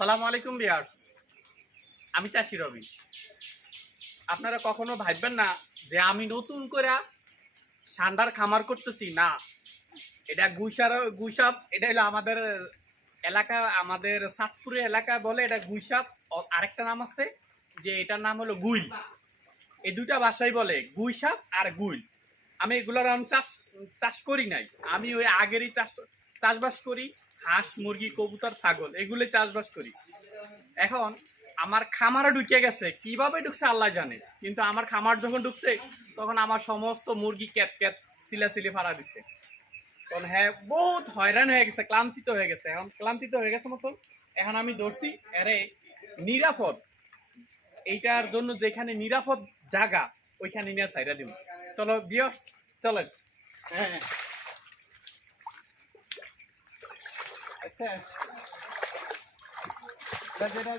সালাম আলাইকুম বিয়ার্স আমি চাষি রবি। আপনারা কখনো ভাববেন না যে আমি নতুন করে সান্ডার খামার করতেছি? না। এটা গুইসার, গুইসাপ, এটা হলো আমাদের এলাকা, আমাদের সাতপুরে এলাকা বলে এটা গুইসাপ। আরেকটা নাম আছে যে এটার নাম হলো গুইল। এই দুইটা ভাষাই বলে, গুইসাপ আর গুইল। আমি এগুলোর আমি চাষ চাষ করি নাই। আমি ওই আগেরই চাষ, চাষবাস করি। হাঁস, মুরগি, কবুতর, ছাগল, এগুলো চাষবাস করি। এখন আমার খামারে ঢুকে গেছে, কীভাবে ঢুকছে আল্লাহ জানে। কিন্তু আমার খামার যখন ঢুকছে, তখন আমার সমস্ত মুরগি ক্যাট ক্যাট সিলাসিলি ফাড়া দিছে। তখন হ্যাঁ বহুত হয়রান হয়ে গেছে, ক্লান্তিত হয়ে গেছে। এখন ক্লান্তিত হয়ে গেছে মতন, এখন আমি ধরছি, আরে নিরাপদ। এইটার জন্য যেখানে নিরাপদ জায়গা, ওইখানে নিয়ে সাইডা দিব। চলো বিয়স চলেন। হ্যাঁ আচ্ছা এটা যেটা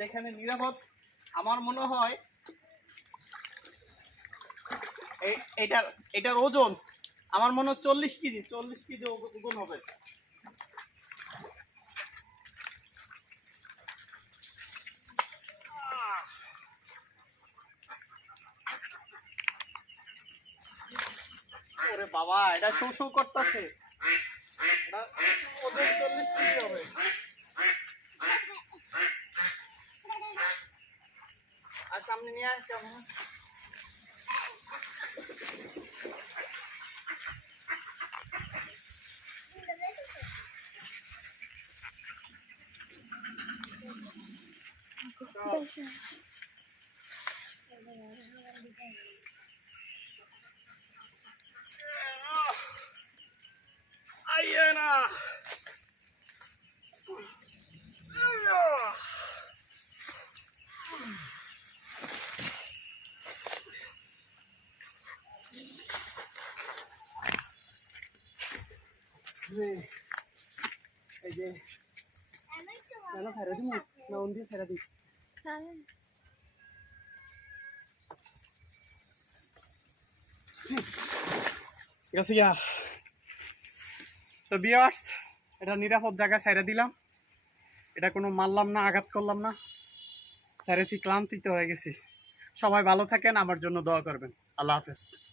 যেখানে নিরাপদ, আমার মনে হয় এটার এটার ওজন আমার মনে হয় চল্লিশ কেজি চল্লিশ কেজি ওজন হবে। বাবা, এটা শো শো করতেছে। চল্লিশ কেজি হবে আর সামনে নিয়ে আয় কেমন আইয়ে না এই দিয়ে এটা নিরাপদ জায়গায় ছেড়ে দিলাম। এটা কোনো মারলাম না, আঘাত করলাম না। ছেড়েছি ক্লান্তিত হয়ে গেছি। সবাই ভালো থাকেন, আমার জন্য দোয়া করবেন। আল্লাহ হাফেজ।